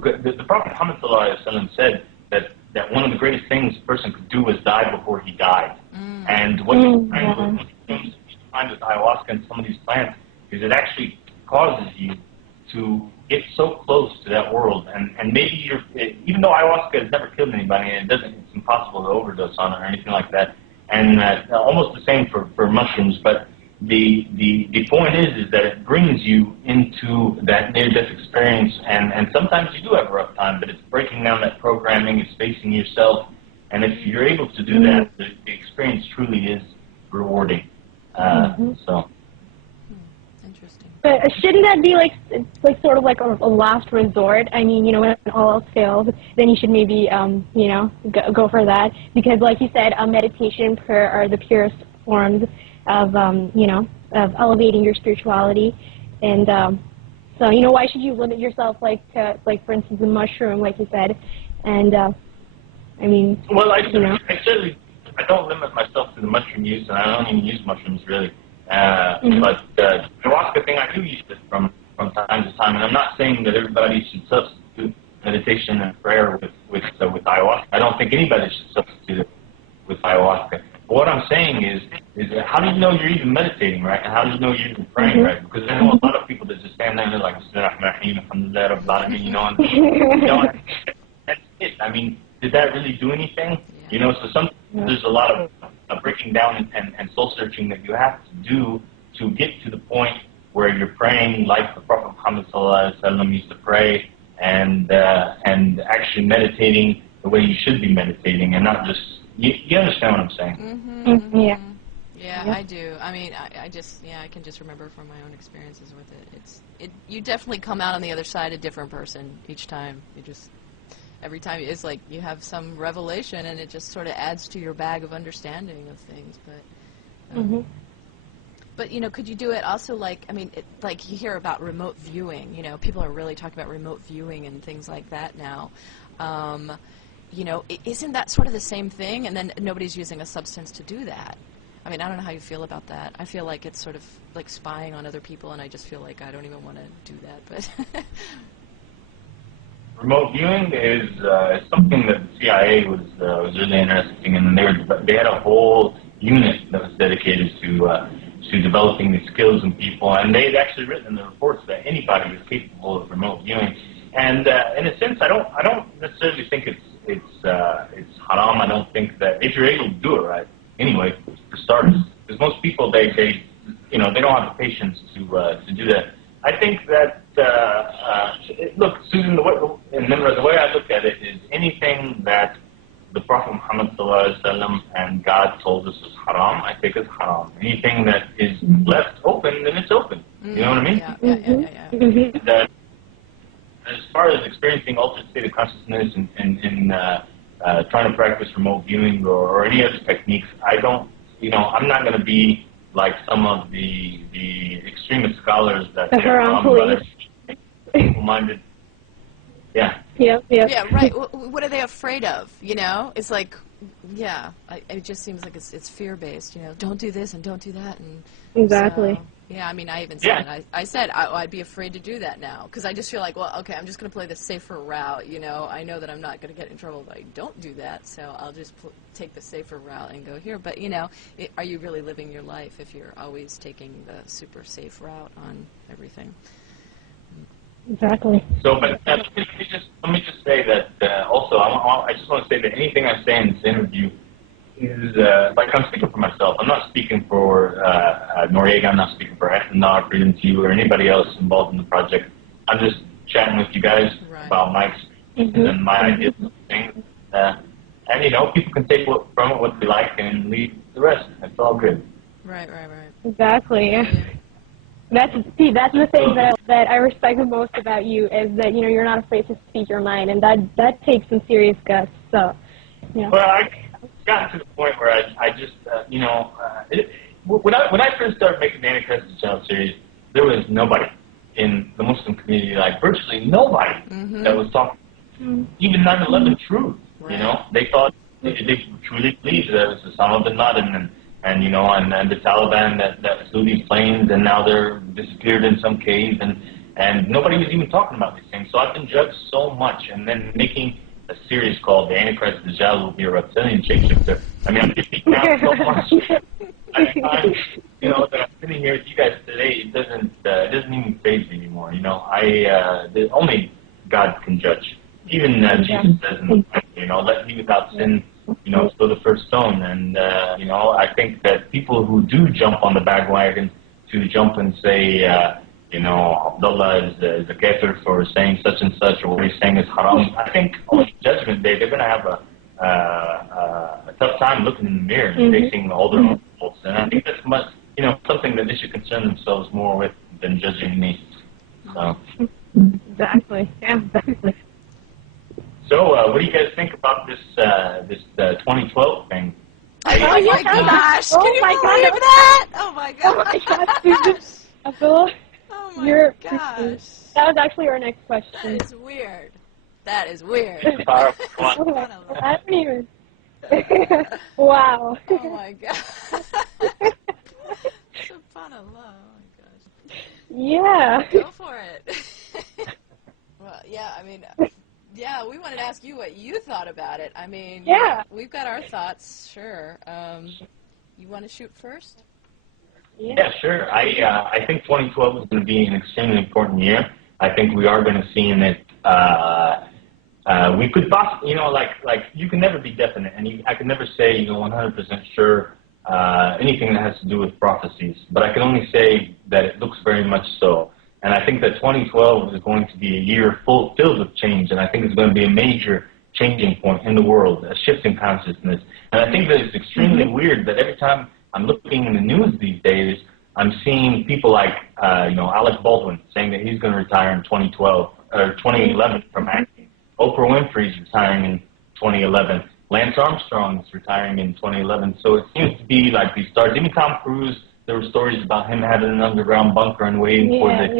Because the Prophet Muhammad ﷺ said that one of the greatest things a person could do was die before he died. And what you find with ayahuasca and some of these plants is it actually causes you to get so close to that world. And maybe even though ayahuasca has never killed anybody, and it's impossible to overdose on it or anything like that. And almost the same for mushrooms, but the point is that it brings you into that near-death experience, and sometimes you do have a rough time, but it's breaking down that programming, it's facing yourself, and if you're able to do that, the experience truly is rewarding. So. Interesting. But shouldn't that be like sort of like a last resort? I mean, when all else fails, then you should maybe go for that, because like you said, meditation and prayer are the purest forms of of elevating your spirituality, and so why should you limit yourself to for instance a mushroom, like you said, and I mean, well, I don't limit myself to the mushroom use, and I don't even use mushrooms really. But the ayahuasca thing, I do use it from time to time, and I'm not saying that everybody should substitute meditation and prayer with ayahuasca. I don't think anybody should substitute it with ayahuasca. But what I'm saying is how do you know you're even meditating, right? And how do you know you're even praying, right? Because I know a lot of people that just stand there and they're like, that's it. I mean, did that really do anything? So sometimes there's a lot of breaking down and soul searching that you have to do to get to the point where you're praying like the Prophet Muhammad ﷺ used to pray, and actually meditating the way you should be meditating, and not just you understand what I'm saying? Yeah, I do. I mean, I can just remember from my own experiences with it. You definitely come out on the other side a different person each time. Every time it's like you have some revelation, and it just sort of adds to your bag of understanding of things. But could you do it also like you hear about remote viewing? People are really talking about remote viewing and things like that now. Isn't that sort of the same thing? And then nobody's using a substance to do that. I mean, I don't know how you feel about that. I feel like it's sort of like spying on other people, and I just feel like I don't even want to do that. But remote viewing is something that the CIA was really interesting in, and they had a whole unit that was dedicated to developing these skills in people, and they had actually written in the reports that anybody was capable of remote viewing. And in a sense, I don't necessarily think it's haram. I don't think that if you're able to do it right, anyway, for starters, because most people they don't have the patience to do that. I think that look, Susan, the way I look at it is anything that the Prophet Muhammad ﷺ and God told us is haram, I think is haram. Anything that is left open, then it's open. You know what I mean? Yeah. That, as far as experiencing altered state of consciousness and trying to practice remote viewing or any other techniques, I'm not going to be like some of the extremist scholars that are minded. Yeah, right. What are they afraid of? It's like, it just seems like it's fear-based. Don't do this and don't do that, and exactly. So, I mean, I even said I said I'd be afraid to do that now, because I just feel like, well, okay, I'm just going to play the safer route. I know that I'm not going to get in trouble if I don't do that, so I'll just take the safer route and go here. But are you really living your life if you're always taking the super safe route on everything? Exactly. So, but let me just say that also I just want to say that anything I say in this interview is like I'm speaking for myself. I'm not speaking for Noriega. I'm not speaking for Ethna, Freedom to You, or anybody else involved in the project. I'm just chatting with you guys about my experiences and my ideas of things. And people can take from it what they like and leave the rest. It's all good. Right. Exactly. That's the thing that I respect the most about you, is that you're not afraid to speak your mind, and that takes some serious guts. So, Well, I got to the point where I just when I first started making the Antichrist channel series, there was nobody in the Muslim community, like virtually nobody that was talking, even 9/11 truth. Right. They thought they truly believed that it was Osama bin Laden and the Taliban that flew these planes, and now they're disappeared in some cave, and and nobody was even talking about these things. So I've been judged so much, and then making a series called The Antichrist, Dajjal Will Be a Reptilian Shapeshifter. I mean, I'm getting down so much. I find, you know, that I'm sitting here with you guys today, it doesn't even faze me anymore. You know, only God can judge. Even Jesus says in the Bible, you know, let he without sin, you know, throw the first stone. And, you know, I think that people who do jump on the bandwagon to jump and say, you know, Abdullah is a kafir for saying such and such, or what he's saying is haram, I think on Judgment Day they're going to have a tough time looking in the mirror and facing all their own faults. And I think that's much, you know, something that they should concern themselves more with than judging me. So. Exactly. Yeah, exactly. So, what do you guys think about this 2012 thing? Oh my gosh! Oh Can you my believe God. that? Oh my Oh gosh! my God, dude. Abdullah, Oh my gosh! that was actually our next question. That is weird. That is weird. I don't even. Wow. Oh my god. Subhanallah. Oh my gosh. Yeah. Go for it. Well, yeah, I mean, yeah, we wanted to ask you what you thought about it. I mean, Yeah. We've got our thoughts, sure. You want to shoot first? Yeah, sure. I think 2012 is going to be an extremely important year. I think we are going to see in it. We could possibly, you know, like you can never be definite, and I can never say, you know, 100% sure anything that has to do with prophecies. But I can only say that it looks very much so. And I think that 2012 is going to be a year filled with change, and I think it's going to be a major changing point in the world, a shift in consciousness. And I think that it's extremely weird that every time I'm looking in the news these days, I'm seeing people like, you know, Alec Baldwin saying that he's going to retire in 2012 or 2011 from acting. Oprah Winfrey's retiring in 2011. Lance Armstrong's retiring in 2011. So it seems to be like these stars. Even Tom Cruise, there were stories about him having an underground bunker and waiting for the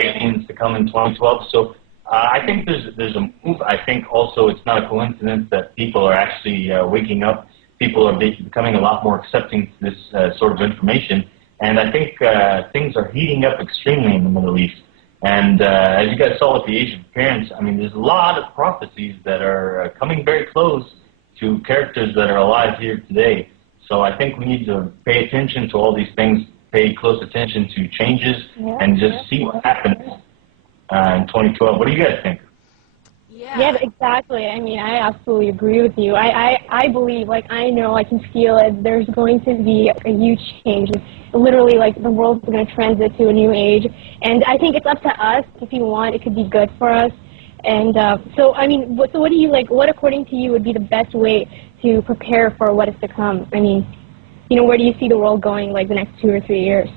aliens to come in 2012. So I think there's a move. I think also it's not a coincidence that people are actually waking up. People are becoming a lot more accepting to this sort of information. And I think things are heating up extremely in the Middle East. And as you guys saw with the Asian parents, I mean, there's a lot of prophecies that are coming very close to characters that are alive here today. So I think we need to pay attention to all these things, pay close attention to changes, and just see what happens in 2012. What do you guys think? Yeah, exactly. I mean, I absolutely agree with you. I believe, like, I know, I can feel it. There's going to be a huge change. Literally, like, the world's going to transit to a new age. And I think it's up to us. If you want, it could be good for us. And so, I mean, what do you, like, what according to you would be the best way to prepare for what is to come? I mean, you know, where do you see the world going, like, the next 2 or 3 years?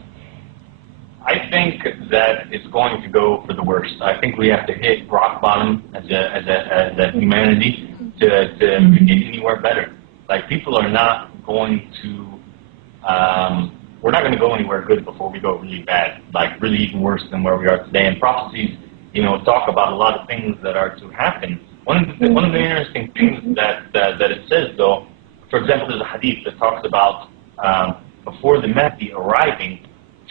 I think that it's going to go for the worst. I think we have to hit rock bottom as a humanity to get anywhere better. Like, people are not going to, we're not going to go anywhere good before we go really bad, like really even worse than where we are today. And prophecies, you know, talk about a lot of things that are to happen. One of the interesting things that it says, though, for example, there's a hadith that talks about before the Mahdi arriving,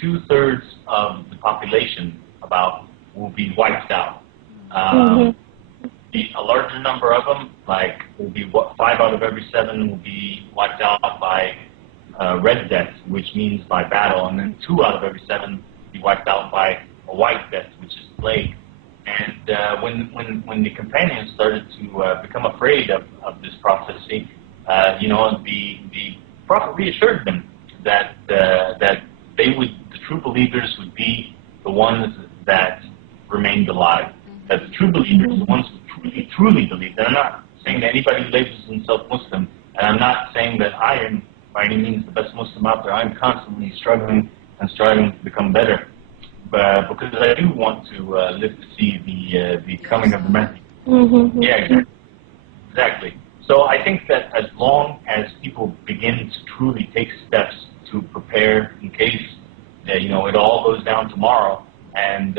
2/3 of the population will be wiped out. A larger number of them, like, will be 5 out of every 7 will be wiped out by red death, which means by battle, and then 2 out of every 7 will be wiped out by a white death, which is plague. And when the companions started to become afraid of this prophecy, you know, the prophet reassured them that the true believers would be the ones that remained alive. That the true believers, the ones who truly believe. And I'm not saying that anybody who labels himself Muslim, and I'm not saying that I am by any means the best Muslim out there. I'm constantly struggling and striving to become better, because I do want to live to see the coming of the Mahdi. Yeah, exactly. So I think that as long as people begin to truly take steps to prepare in case you know, it all goes down tomorrow, and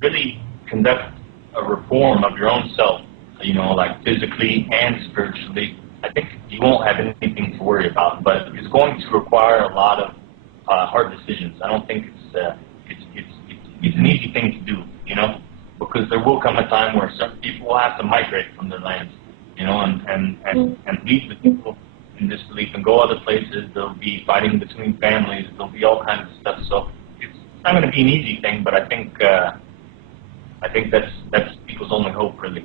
really conduct a reform of your own self, you know, like physically and spiritually, I think you won't have anything to worry about. But it's going to require a lot of hard decisions. I don't think it's it's an easy thing to do, you know, because there will come a time where some people will have to migrate from their lands, you know, and leave the people in disbelief and go other places. There'll be fighting between families. There'll be all kinds of stuff. So it's not going to be an easy thing, but I think that's people's only hope, really.